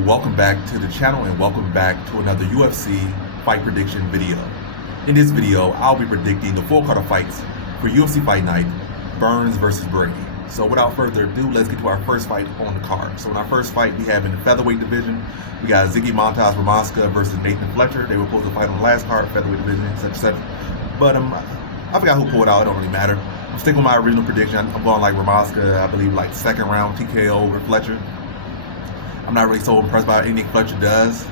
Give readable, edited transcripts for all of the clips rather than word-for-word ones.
Welcome back to the channel and welcome back to another UFC fight prediction video. In this video, I'll be predicting the full card of fights for UFC Fight Night, Burns versus Brady. So without further ado, let's get to our first fight on the card. So in our first fight, we have in the featherweight division, we got Ramaska versus Nathan Fletcher. They were supposed to fight on the last card, featherweight division, etc. But I forgot who pulled out, it don't really matter. I'm sticking with my original prediction. I'm going like Ramaska, I believe like second round TKO over Fletcher. I'm not really so impressed by anything Fletcher does.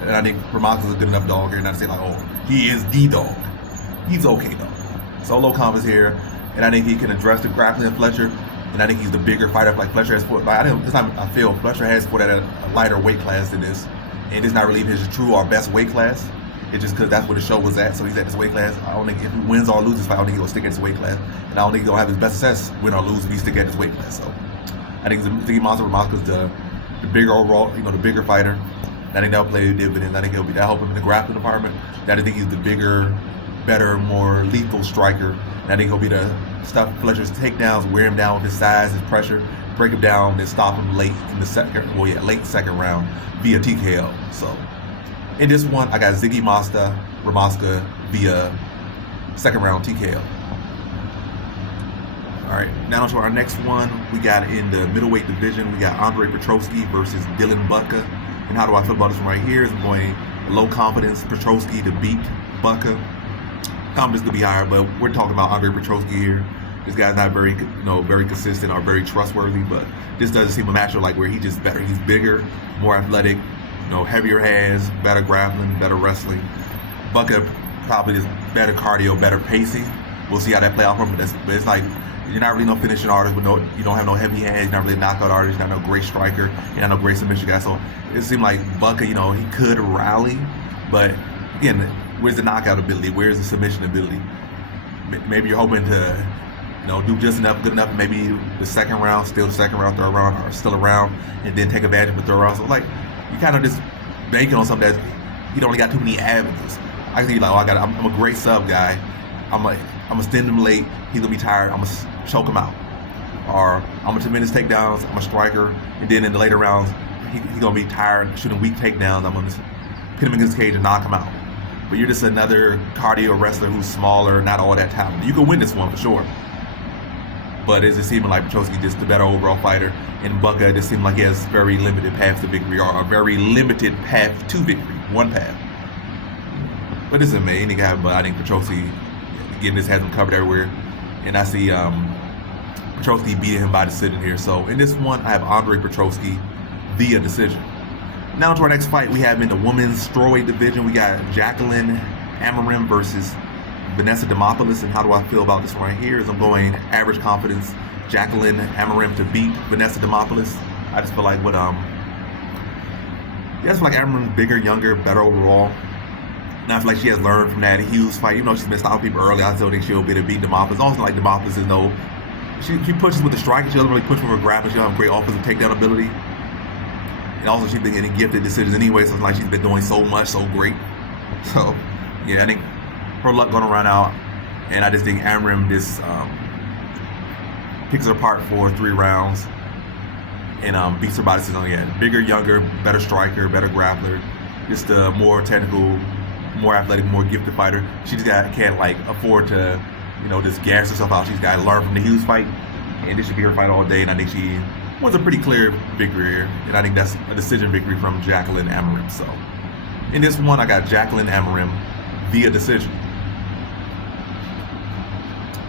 And I think Ramaska's a good enough dog here, not to say like, oh, he is the dog. He's okay though. So low confidence here, and I think he can address the grappling of Fletcher, and I think he's the bigger fighter. Like Fletcher has fought, like, I feel Fletcher has fought at a lighter weight class than this, and it's not really his true or best weight class. It's just because that's where the show was at, so he's at this weight class. I don't think if he wins or loses fight, I don't think he'll stick at this weight class, and I don't think he'll have his best success win or lose if he stick at this weight class. So I think Ramaska's the bigger overall, the bigger fighter. I think that'll play dividends. I think that'll help him in the grappling department. I think he's the bigger, better, more lethal striker. And I think he'll be the stuff Fletcher's takedowns, wear him down with his size, his pressure, break him down, and stop him late in the late second round via TKO. So in this one, I got Ramaska via second round TKO. All right, now to our next one. We got in the middleweight division, we got Andrade Petroski versus Budka. And how do I feel about this one right here? Is I'm going low confidence Petroski to beat Budka. Confidence could be higher, but we're talking about Andrade Petroski here. This guy's not very, very consistent or very trustworthy, but this doesn't seem a matchup like where he's just better. He's bigger, more athletic, heavier hands, better grappling, better wrestling. Budka probably just better cardio, better pacing. We'll see how that play out for him, but it's like, you're not really no finishing artist, you don't have no heavy hands, you're not really a knockout artist, you're not no great striker, you're not no great submission guy. So it seemed like Budka, he could rally, but again, where's the knockout ability? Where's the submission ability? Maybe you're hoping to, do just enough, good enough. Maybe the second round, still the second round, third round, or still around, and then take advantage of the third round. So like, you kind of just banking on something that you don't really got too many avenues. I can see like, I'm a great sub guy. I'm gonna send him late. He's gonna be tired. I'm gonna choke him out, or I'm gonna tremendous takedowns. I'm a striker, and then in the later rounds, he's gonna be tired, shooting weak takedowns. I'm gonna put him against the cage and knock him out. But you're just another cardio wrestler who's smaller, not all that talented. You can win this one for sure, but it's just seeming like Petroski just the better overall fighter, and Budka just seemed like he has very limited paths to victory, or a very limited path to victory, one path. But this is amazing guy, but I think Petroski, again, this has him covered everywhere. And I see Petroski beating him by decision here. So in this one, I have Andrade Petroski via decision. Now to our next fight, we have in the women's strawweight division, we got Jacqueline Amorim versus Vanessa Demopoulous. And how do I feel about this one right here? Is I'm going average confidence, Jacqueline Amorim to beat Vanessa Demopoulous. I just feel like Amorim's bigger, younger, better overall. And I feel like she has learned from that Hughes fight. She's been stopping people early. I still think she'll be able to beat Demopoulous. Also, like Demopoulous is she pushes with the striking. She doesn't really push with her grappling. She has great offensive takedown ability. And also, she's been getting gifted decisions anyway. So it's like she's been doing so much, so great. So, yeah, I think her luck going to run out. And I just think Amorim just picks her apart for 3 rounds and beats her by decision. Yeah, bigger, younger, better striker, better grappler. Just a more technical, more athletic, more gifted fighter. She just can't afford to, just gas herself out. She's got to learn from the Hughes fight, and this should be her fight all day. And I think she wants a pretty clear victory here, and I think that's a decision victory from Jacqueline Amorim. So in this one, I got Jacqueline Amorim via decision.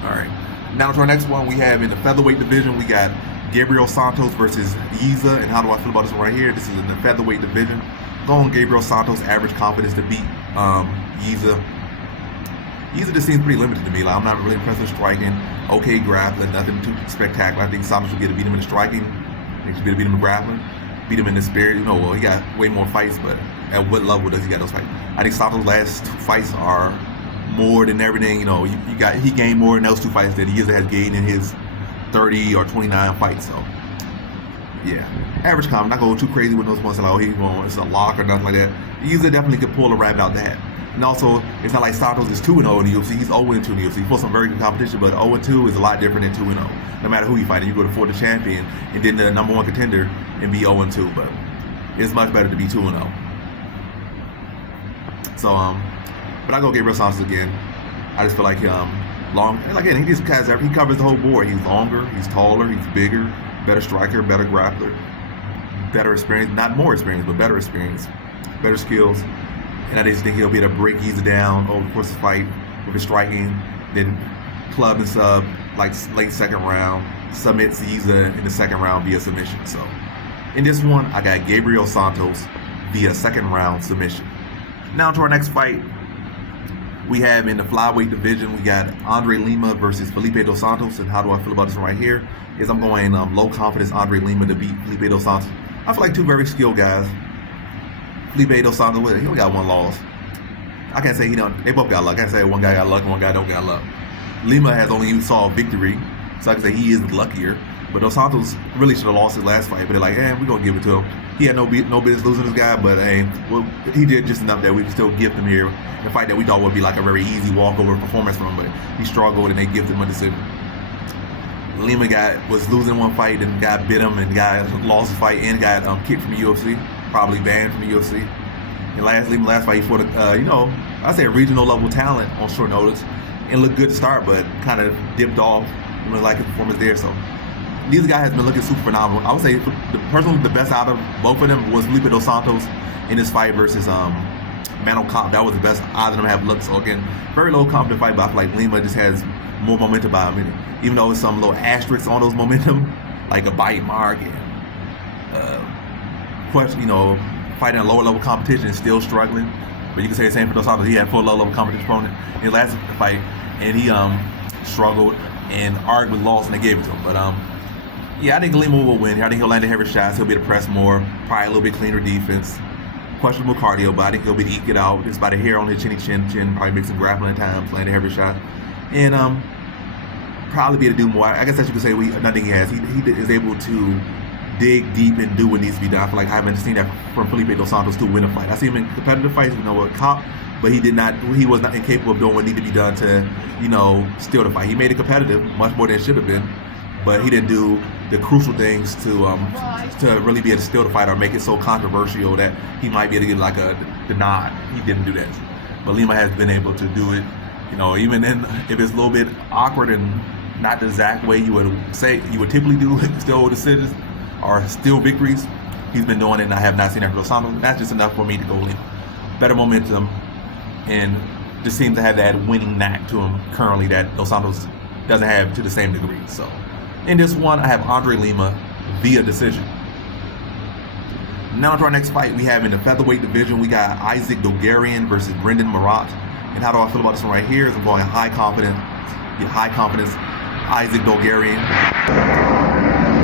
All right, now to our next one. We have in the featherweight division, we got Gabriel Santos versus Yizha. And how do I feel about this one right here? This is in the featherweight division. Going Gabriel Santos, average confidence to beat Yizha. Yizha just seems pretty limited to me. Like, I'm not really impressed with striking. Okay grappling, nothing too spectacular. I think Santos will get to beat him in the striking. I think he'll get to beat him in grappling. Beat him in the spirit. He got way more fights, but at what level does he got those fights? I think Santos' last 2 fights are more than everything. He gained more in those 2 fights than Yizha has gained in his 30 or 29 fights. So yeah, average confidence. Not going too crazy with those ones like, it's a lock or nothing like that. Yizha definitely could pull a rabbit out the hat. And also, it's not like Santos is 2-0 in the UFC. He's 0-2 in the UFC. He fought some very good competition, but 0-2 is a lot different than 2-0. No matter who you fight, you go to for the champion and then the #1 contender and be 0-2. But it's much better to be 2-0. So but I go Gabriel Santos again. I just feel like long. And again, he covers the whole board. He's longer, he's taller, he's bigger, better striker, better grappler, better experience. Not more experience, but better experience, better skills. And I just think he'll be able to break Yizha down over the course of the fight with his striking, then club and sub like late second round, submits Yizha in the second round via submission. So in this one, I got Gabriel Santos via second round submission. Now to our next fight. We have in the flyweight division, we got Andrade Lima versus Felipe Dos Santos. And how do I feel about this one right here? Is I'm going low confidence Andrade Lima to beat Felipe Dos Santos. I feel like two very skilled guys. Felipe Dos Santos, he only got one loss. I can't say they both got luck. I can't say one guy got luck and one guy don't got luck. Lima has only saw victory, so I can say he is luckier. But Dos Santos really should have lost his last fight, but they're like, we're going to give it to him. He had no business losing this guy, but he did just enough that we can still gift him here. The fight that we thought would be like a very easy walkover performance for him, but he struggled and they gifted him a decision. Lima was losing one fight and guy bit him and guy lost the fight and got kicked from the UFC, probably banned from the UFC. And last fight he fought I say a regional level talent on short notice and looked good to start, but kind of dipped off. I mean, like his performance there, so. These guys has been looking super phenomenal. I would say personally the best out of both of them was Felipe Dos Santos in his fight versus Marotte. That was the best either of them have looked. So again, very low confident fight, but I feel like Lima just has more momentum by him. Even though there's some little asterisks on those momentum, like a bite mark and fighting a lower level competition and still struggling. But you can say the same for Dos Santos. He had full low level competition opponent in his last fight, and he struggled and arguably lost, and they gave it to him. But yeah, I think Lima will win here. I think he'll land the heavy shots. He'll be able to press more, probably a little bit cleaner defense. Questionable cardio, but I think he'll be able to eke it out. Just by the hair on his chin, probably make some grappling at times, land a heavy shot. And probably be able to do more. I guess that you could say nothing he has. He is able to dig deep and do what needs to be done. I feel like I haven't seen that from Felipe Dos Santos to win a fight. I see him in competitive fights, a cop, but he was not incapable of doing what needed to be done to, steal the fight. He made it competitive, much more than it should have been, but he didn't do the crucial things to really be able to steal the fight or make it so controversial that he might be able to get like the nod. He didn't do that. But Lima has been able to do it, even if it's a little bit awkward and not the exact way you would typically do it, still decisions or still victories. He's been doing it, and I have not seen that for Dos Santos. That's just enough for me to go Lima. Better momentum, and just seems to have that winning knack to him currently that Dos Santos doesn't have to the same degree. So in this one, I have Andrade Lima via decision. Now to our next fight we have in the featherweight division. We got Isaac Dulgarian versus Brendan Marotte. And how do I feel about this one right here? Is I'm going high confidence Isaac Dulgarian.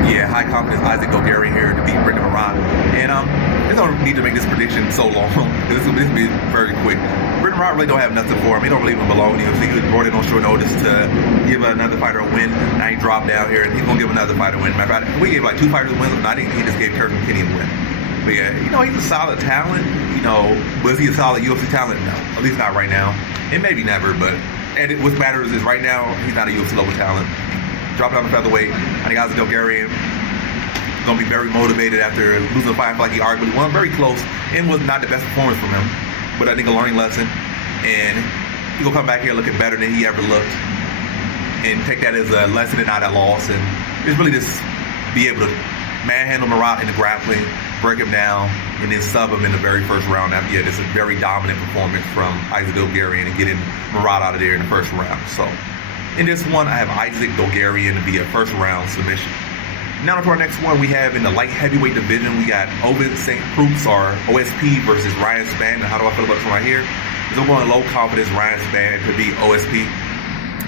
Yeah, high confidence Isaac Dulgarian here to beat Brendan Marotte. And I don't need to make this prediction so long because this will be very quick. Brendan Marotte really don't have nothing for him. He don't really even belong in the UFC. He was brought in on short notice to give another fighter a win. Now he dropped down here and he's gonna give another fighter a win. Matter of fact, we gave like 2 fighters wins, and I think he just gave Curtis McKinney a win. But yeah, he's a solid talent. Was he a solid UFC talent? No, at least not right now. And maybe never, but what matters is right now he's not a UFC level talent. Dropped down to featherweight. I think Isaac Dulgarian gonna be very motivated after losing the fight. I feel like he arguably won very close and was not the best performance from him. But I think a learning lesson, and he's gonna come back here looking better than he ever looked, and take that as a lesson and not a loss, and just really just be able to manhandle Marotte in the grappling, break him down, and then sub him in the very first round. Yeah, this is a very dominant performance from Isaac Dulgarian and getting Marotte out of there in the first round. So in this one, I have Isaac Dulgarian via first round submission. Now to our next one, we have in the light heavyweight division, we got Ovid St. Preux, or OSP, versus Ryan Spann. And how do I feel about this one right here? Because I'm going low confidence Ryan Spann to beat OSP.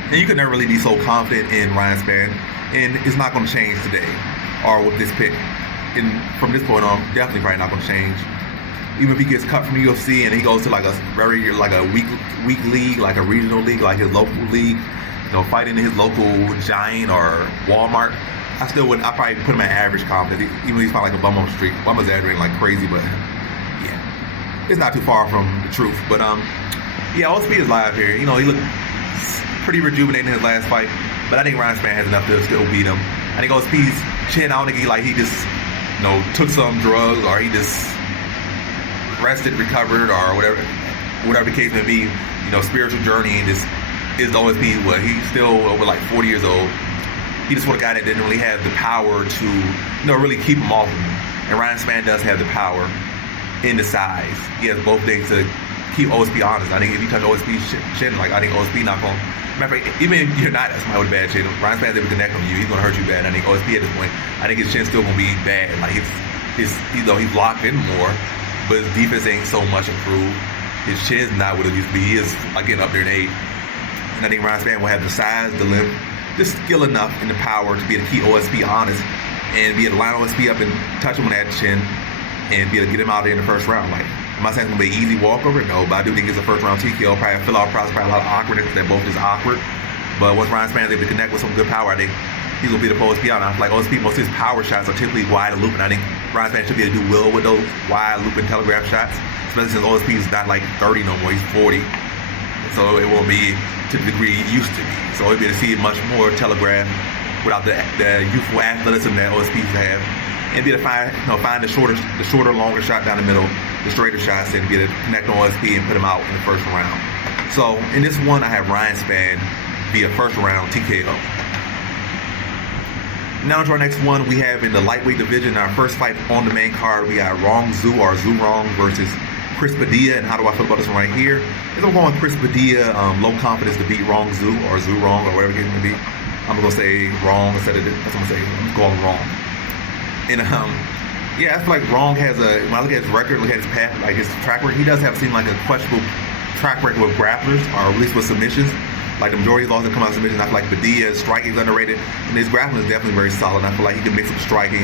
And you can never really be so confident in Ryan Spann, and it's not going to change today or with this pick. And from this point on, definitely probably not going to change. Even if he gets cut from the UFC and he goes to like a weak league, like a regional league, like his local league, fighting in his local Giant or Walmart, I probably put him at average confidence, even if he's fighting like a bum on the street. Well, I'm exaggerating like crazy, but yeah, it's not too far from the truth. But yeah, OSP is live here. He looked pretty rejuvenated in his last fight, but I think Ryan Spann has enough to still beat him. I think OSP's chin, I don't think he just took some drugs or he just rested, recovered, or whatever the case may be, spiritual journey. This is the OSP. He's still over like 40 years old. He just was a guy that didn't really have the power to, really keep him off him. And Ryan Spann does have the power in the size. He has both things to keep OSP honest. I think if you touch OSP's chin, I think OSP not going. Matter of fact, even if you're not somebody with a bad chin, Ryan Spann's able to connect on you. He's going to hurt you bad. I think OSP at this point, I think his chin's still going to be bad. He's locked in more, but his defense ain't so much improved. His chin's not what it used to be. He is getting up there in age. And I think Ryan Spann will have the size, the length, the skill enough and the power to be able to keep OSP honest and be able to line OSP up and touch him on that chin and be able to get him out there in the first round. I'm not saying it's going to be an easy walkover, no, but I do think it's a first round TKO. Probably a fill-out process, probably a lot of awkwardness. They're both just awkward. But once Ryan Spann's able to connect with some good power, I think he's going to be the OSP out. And I feel like OSP, most of his power shots are typically wide and looping. I think Ryan Spann should be able to do well with those wide looping telegraph shots, especially since OSP is not 30 no more, he's 40. So it won't be to the degree it used to be. So we'll be able to see much more telegraph without the youthful athleticism that OSPs have. And be able to find the shorter, longer shot down the middle, the straighter shots, and be able to connect on OSP and put him out in the first round. So in this one, I have Ryan Spann via first round TKO. Now to our next one, we have in the lightweight division, our first fight on the main card, we got Rongzhu or Zurong versus Chris Padilla. And how do I feel about this one right here? Is I'm going with Chris Padilla, low confidence to beat Rongzhu or Zurong or whatever it may be. I'm going to say wrong instead of this. That's what I'm going to say. I'm going wrong. And I feel like Rong has when I look at his record, look at his path, his track record, he does seem like a questionable track record with grapplers, or at least with submissions. The majority of his losses come out of submissions. I feel like Padilla's striking is underrated, and his grappling is definitely very solid. I feel like he can mix up striking,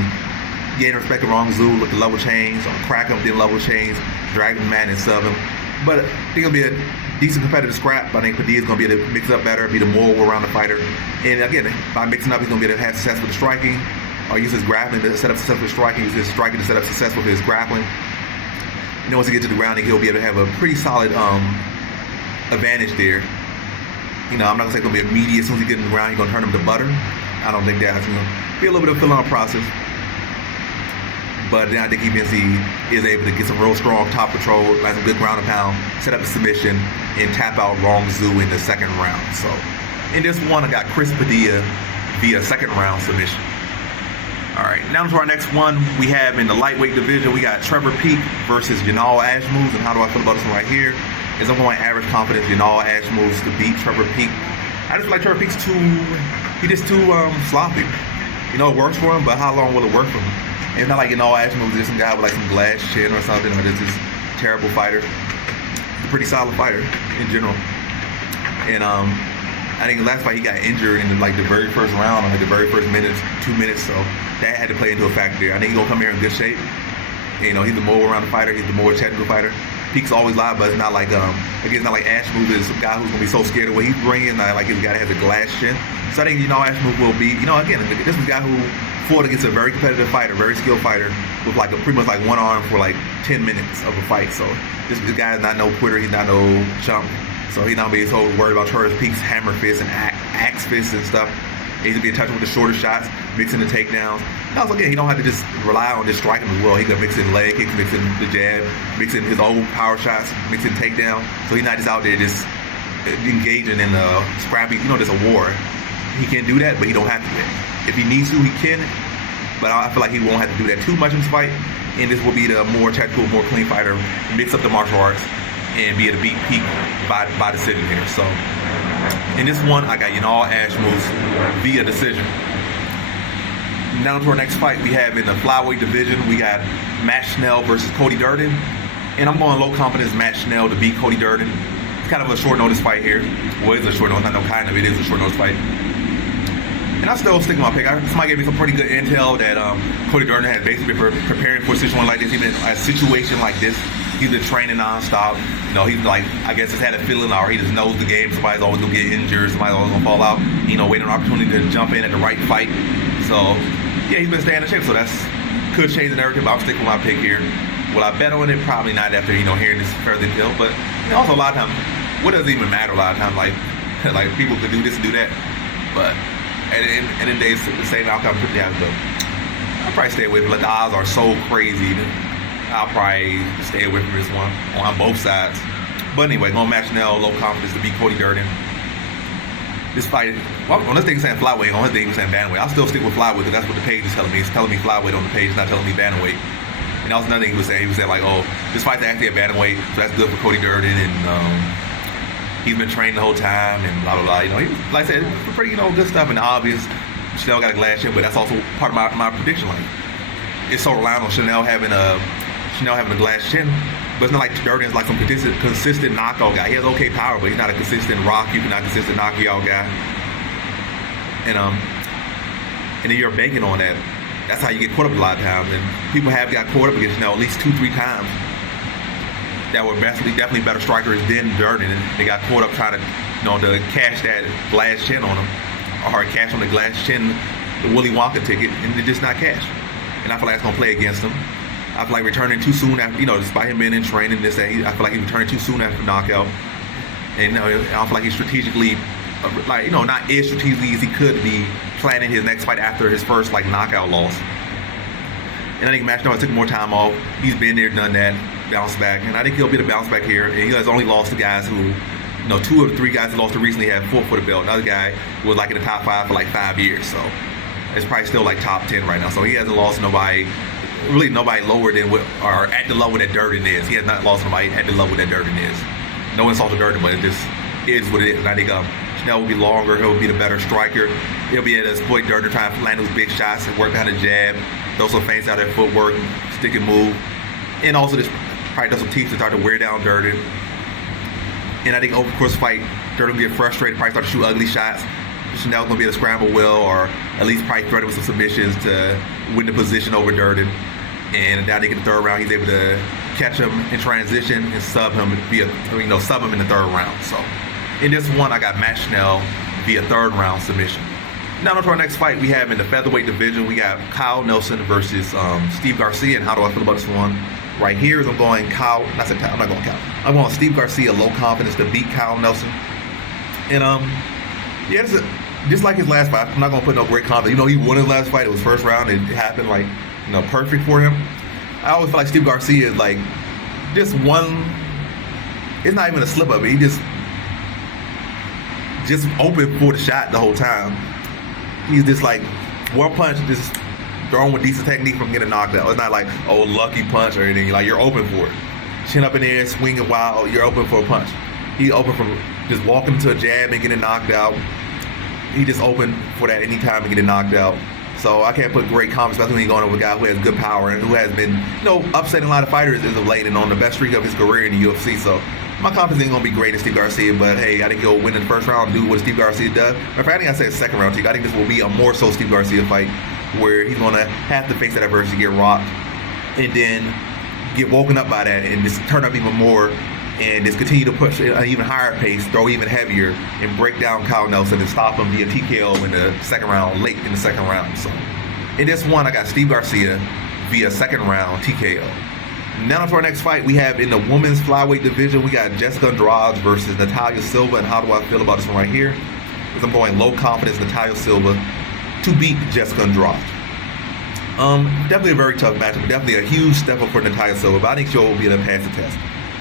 gain respect of Rongzhu, look at level chains, or crack him, then level chains, drag him mad and sub him. But I think it'll be a decent competitive scrap. But I think Padilla's going to be able to mix up better, be the more well-rounded fighter. And again, by mixing up, he's going to be able to have success with the striking, or use his grappling to set up success with striking, use his striking to set up success with his grappling. Once he gets to the ground, he'll be able to have a pretty solid advantage there. I'm not going to say it's going to be immediate. As soon as he gets in the ground, he's going to turn him to butter. I don't think that's going to be a little bit of a fill-on process. But then I think he is able to get some real strong top control, like some good ground and pound, set up a submission, and tap out Rongzhu in the second round. So in this one, I got Chris Padilla via second round submission. All right, now to our next one. We have in the lightweight division, we got Trevor Peek versus Ashmouz. And how do I feel about this one right here? Is I'm going average confidence Ashmouz to beat Trevor Peek. I just feel like Trevor Peek's too sloppy. It works for him, but how long will it work for him? It's not like Ashmouz is some guy with some glass chin or something, or this is terrible fighter. He's a pretty solid fighter in general. And I think the last fight he got injured in the very first round, or the very first 2 minutes, so that had to play into a factor there. I think he's gonna come here in good shape. He's the more well-rounded fighter, he's the more technical fighter. Peek's always live, but it's not like it's not like Ashmouz is some guy who's gonna be so scared of what he's bringing, not like he's a guy that has a glass chin. So I think Ashmouz will be, again, this is a guy who fought against a very competitive fighter, very skilled fighter, with pretty much one arm for 10 minutes of a fight. So this guy is not no quitter, he's not no chump. So he's not being so worried about Trevor Peek's hammer fists and axe fists and stuff. He's gonna be in touch with the shorter shots, mixing the takedowns. And also, again, he don't have to just rely on just striking as well. He can mix in leg kicks, mix in the jab, mix in his own power shots, mix in takedown. So he's not just out there just engaging in a scrappy, just a war. He can do that, but he don't have to do that. If he needs to, he can. But I feel like he won't have to do that too much in this fight. And this will be the more technical, more clean fighter, mix up the martial arts, and be able to beat Peek by decision here. So in this one, I got Ashmouz via decision. Now to our next fight, we have in the flyweight division, we got Matt Schnell versus Cody Durden. And I'm going low confidence Matt Schnell to beat Cody Durden. It's kind of a short notice fight here. Well, it's a short notice, not no kind of, it is a short notice fight. And I still stick with my pick. Somebody gave me some pretty good intel that Cody Durden had basically been preparing for a situation like this. He's been a situation like this. He's been training nonstop. He's I guess just had a feeling, or he just knows the game. Somebody's always gonna get injured. Somebody's always gonna fall out. Waiting on an opportunity to jump in at the right fight. So yeah, he's been staying in shape. So that's could change the narrative. But I'm sticking with my pick here. Will I bet on it? Probably not after hearing this further deal. But also a lot of times, what does it even matter? A lot of times, like people could do this and do that. But at the end of the day, it's the same outcome. I'll probably stay away from it. The odds are so crazy. I'll probably stay away from this one on both sides. But anyway, going to match Schnell, low confidence to beat Cody Durden. This fight, well, on this thing saying flyweight, on this thing saying bantamweight. I'll still stick with flyweight because that's what the page is telling me. It's telling me flyweight on the page, it's not telling me bantamweight. And that was another thing he was saying. He was saying like, oh, this fight's actually a bantamweight, so that's good for Cody Durden, and he's been training the whole time, and blah blah blah. You know, he, like I said, pretty good stuff and obvious. Schnell got a glass chin, but that's also part of my prediction. Like, it's so reliant on Schnell having a glass chin. But it's not like Durden's like some consistent knockout guy. He has okay power, but he's not a consistent not consistent knockout guy. And then you're banking on that. That's how you get caught up a lot of times. And people have got caught up against Schnell at least 2-3 times that were definitely better strikers than Durden. And they got caught up trying to, to cash that glass chin on him, or cash on the glass chin, the Willy Wonka ticket, and it just not cash. And I feel like it's gonna play against him. I feel like returning too soon after, despite him being in training, I feel like he returned too soon after knockout. And I feel like he's strategically, not as strategically as he could be planning his next fight after his first, knockout loss. And I think Schnell took more time off. He's been there, done that, bounced back. And I think he'll be the bounce back here. And he has only lost to guys who, 2 of the 3 guys he lost to recently had 4 for the belt. Another guy was in the top 5 for 5 years. So it's probably still top 10 right now. So he hasn't lost nobody lower than or at the level that Durden is. He has not lost nobody at the level that Durden is. No insult to Durden, but it just is what it is. And I think Schnell will be longer. He'll be the better striker. He'll be able to exploit Durden, trying to land those big shots and work behind the jab. Throw some feints out of footwork, stick and move. And also just probably does some teeth to start to wear down Durden. And I think over the course of the fight, Durden will get frustrated, probably start to shoot ugly shots. Schnell's going to be able to scramble well, or at least probably threaten with some submissions to win the position over Durden. And now they get the 3rd round, he's able to catch him in transition and sub him in the 3rd round. So in this one, I got Matt Schnell via 3rd round submission. Now on to our next fight, we have in the featherweight division, we got Kyle Nelson versus Steve Garcia. And how do I feel about this one? Right here is I'm going Kyle. I'm not going Kyle. I'm going Steve Garcia, low confidence to beat Kyle Nelson. And just like his last fight, I'm not gonna put no great confidence. He won his last fight. It was first round. It happened perfect for him. I always feel like Steve Garcia is just one. It's not even a slip up. He just open for the shot the whole time. He's just one punch, just thrown with decent technique from getting knocked out. It's not lucky punch or anything. You're open for it. Chin up in the air, swinging wild. You're open for a punch. He's open from just walking to a jab and getting knocked out. He just open for that anytime and getting knocked out. So I can't put great confidence, especially when you're going over a guy who has good power and who has been, upsetting a lot of fighters as of late and on the best streak of his career in the UFC. So my confidence ain't going to be great in Steve Garcia, but hey, I think he'll win in the 1st round and do what Steve Garcia does. In fact, I think I said 2nd round too. I think this will be a more so Steve Garcia fight where he's going to have to face that adversity, get rocked, and then get woken up by that and just turn up even more and just continue to push at an even higher pace, throw even heavier, and break down Kyle Nelson and stop him via TKO in the 2nd round, late in the 2nd round. So in this one, I got Steve Garcia via 2nd round TKO. Now to our next fight, we have in the women's flyweight division, we got Jessica Andrade versus Natalia Silva. And how do I feel about this one right here? Because I'm going low confidence Natalia Silva to beat Jessica Andrade. Definitely a very tough matchup, definitely a huge step up for Natalia Silva, but I think she'll be able to pass the test.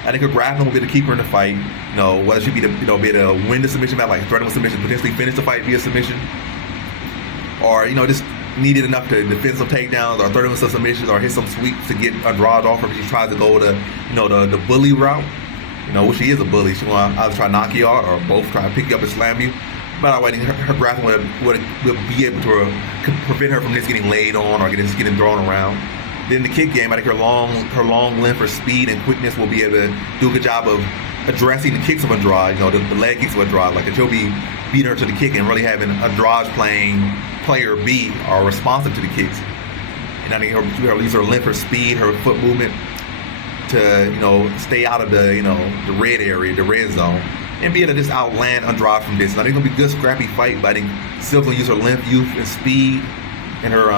I think her grappling will be able to keep her in the fight. Whether she be able to win the submission match, threaten with submission, potentially finish the fight via submission, or just needed enough to defend some takedowns or threaten with some submissions or hit some sweeps to get Andrade off her. If she tries to go the bully route, which she is a bully. She want to either try to knock you out or both try to pick you up and slam you. But I think her grappling will be able to prevent her from just getting laid on or just getting thrown around. Then the kick game, I think her long length, her speed and quickness will be able to do a good job of addressing the kicks of Andrade, the leg kicks of Andrade. She'll be beating her to the kick and really having Andrade playing player B or responsive to the kicks. And I think her use her length, her speed, her foot movement to stay out of the the red area, the red zone, and be able to just outland Andrade from distance. I think it'll be a good scrappy fight, but I think Silva will use her length, youth, and speed and her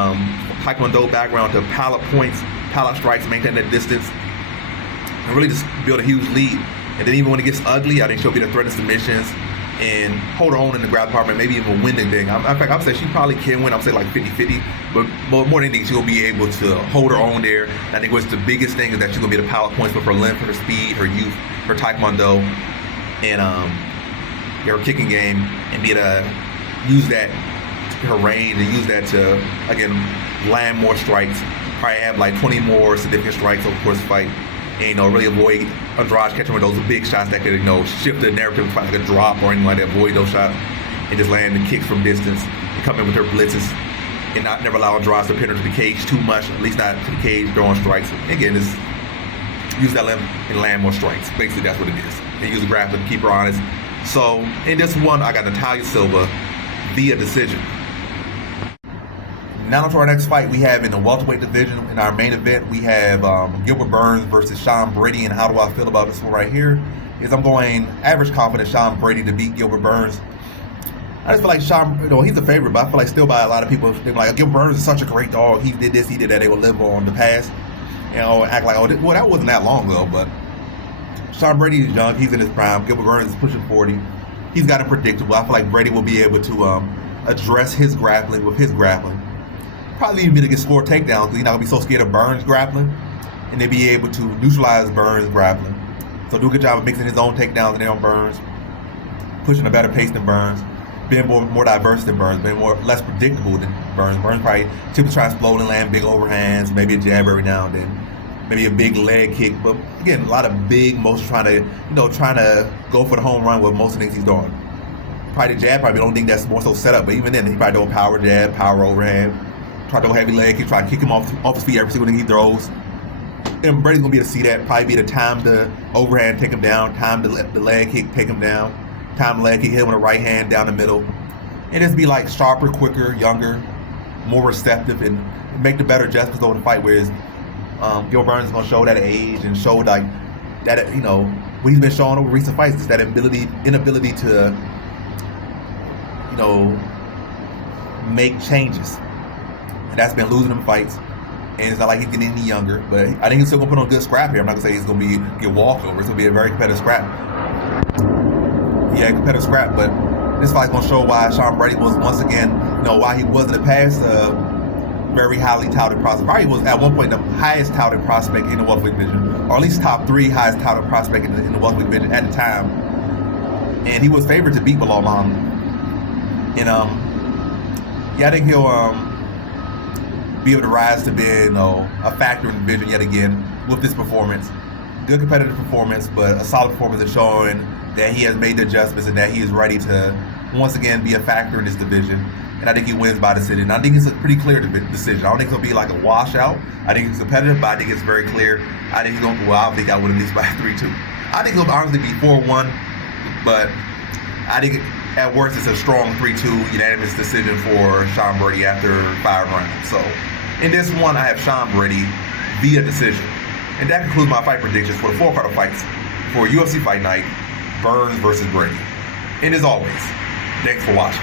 Taekwondo background to pallet points, pallet strikes, maintain that distance, and really just build a huge lead. And then even when it gets ugly, I think she'll be the threat of submissions, and hold her own in the grab department, maybe even win the thing. In fact, I'm saying she probably can win. I'm saying like 50-50, but more than anything, she'll be able to hold her own there. And I think what's the biggest thing is that she's gonna be the power points with her length, her speed, her youth, her taekwondo, and her kicking game, and be able to use that, her range, and use that to, again, land more strikes. Probably have like 20 more significant strikes over the course of the fight. And, really avoid Andrade catching with those big shots that could, shift the narrative, like a drop or anything like that. Avoid those shots and just land the kicks from distance and come in with her blitzes and never allow Andrade to pin her to the cage too much, at least not to the cage, throwing strikes. And again, just use that limb and land more strikes. Basically, that's what it is. And use the grappling to keep her honest. So, in this one, I got Natalia Silva via decision. Now to our next fight, we have in the welterweight division. In our main event, we have Gilbert Burns versus Sean Brady. And how do I feel about this one right here? Is I'm going average confidence Sean Brady to beat Gilbert Burns. I just feel like Sean, he's a favorite, but I feel like still by a lot of people, they're like, Gilbert Burns is such a great dog. He did this, he did that. They will live on the past, act like, well, that wasn't that long ago. But Sean Brady is young. He's in his prime. Gilbert Burns is pushing 40. He's got it predictable. I feel like Brady will be able to address his grappling with his grappling. Probably even to get score takedowns because he's not going to be so scared of Burns grappling, and they'll be able to neutralize Burns grappling. So do a good job of mixing his own takedowns in there on Burns, pushing a better pace than Burns, being more diverse than Burns, being less predictable than Burns. Burns probably typically tries to explode and land big overhands, maybe a jab every now and then, maybe a big leg kick. But again, a lot of big motions trying to go for the home run with most of the things he's doing. Probably the jab, probably don't think that's more so set up, but even then, he probably doing power jab, power overhand. Try to go heavy leg kick, try to kick him off his feet every single thing he throws. And Brady's gonna be able to see that. Probably be the time to overhand take him down, time to let the leg kick take him down, time to leg kick hit him with a right hand down the middle. And just be like sharper, quicker, younger, more receptive, and make the better adjustments over the fight. Whereas Gilbert Burns is gonna show that age and show like that what he's been showing over recent fights is that inability to make changes. And that's been losing them fights. And it's not like he's getting any younger, but I think he's still gonna put on a good scrap here. I'm not gonna say he's gonna get walkover. It's gonna be a very competitive scrap. Yeah, competitive scrap, but this fight's gonna show why Sean Brady was once again, why he was in the past very highly touted prospect. Probably was at one point the highest touted prospect in the welterweight division, or at least top 3 highest touted prospect in the welterweight division at the time. And he was favored to beat Bilal Muhammad. And I think he'll be able to rise to being a factor in the division yet again with this performance. Good competitive performance, but a solid performance is showing that he has made the adjustments and that he is ready to once again be a factor in this division. And I think he wins by decision. I think it's a pretty clear decision. I don't think it's going to be like a washout. I think it's competitive, but I think it's very clear. I think he's going to go out. I think I would at least by 3-2. I think it'll honestly be 4-1, but I think at worst it's a strong 3-2 unanimous decision for Sean Brady after 5 rounds. So in this one, I have Sean Brady via decision. And that concludes my fight predictions for the 4 quarter fights for UFC Fight Night, Burns versus Brady. And as always, thanks for watching.